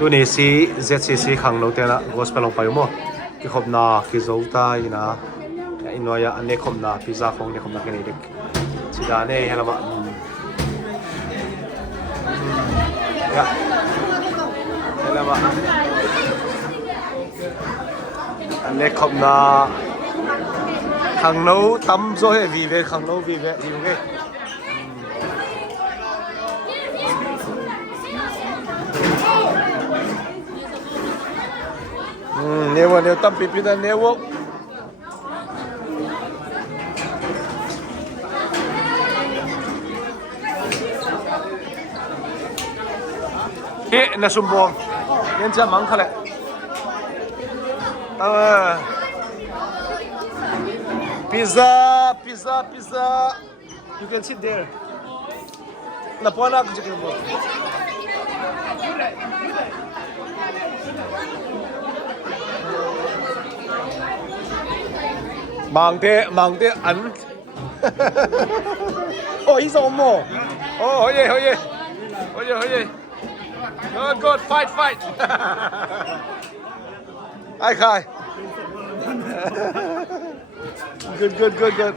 tu ni CZCC khang lo te na gospel long payo mo ki khop na ki zolta ina inoya ane khop na pizza khong ne khop na kini dik sida ne helama ya helama ane khop na khang lo tam zo he vi ve khang lo vi ve yu ge newo ne tam pipi da newo he na sumbong yan cha mang khale pizza you can sit there na pona ku chicken bo mang te ăn ôi sao mồ ôi ôi good fight ai khai good good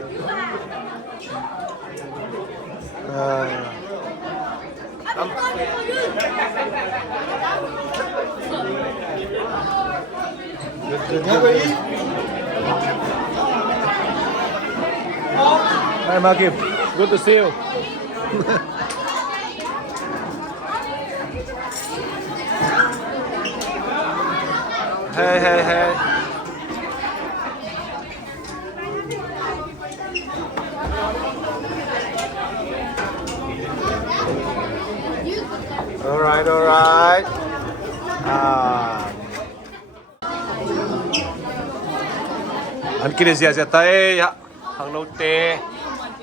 Hi Marky, good to see you. Hey. All right. Anh kia gì tay hàng lâu tê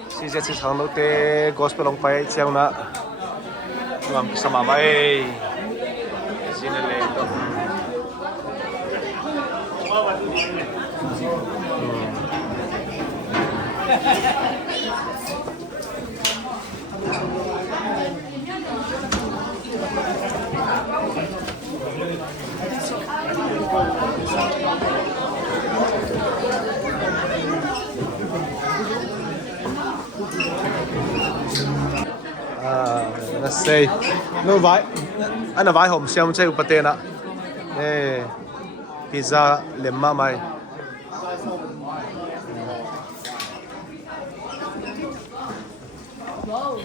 CZCC hàng lâu tê gospel long pai chiang na ngam sama mai sinele to let's say no vai anh vai hồng xem chơi bát tên ạ pizza lemma mai Wow.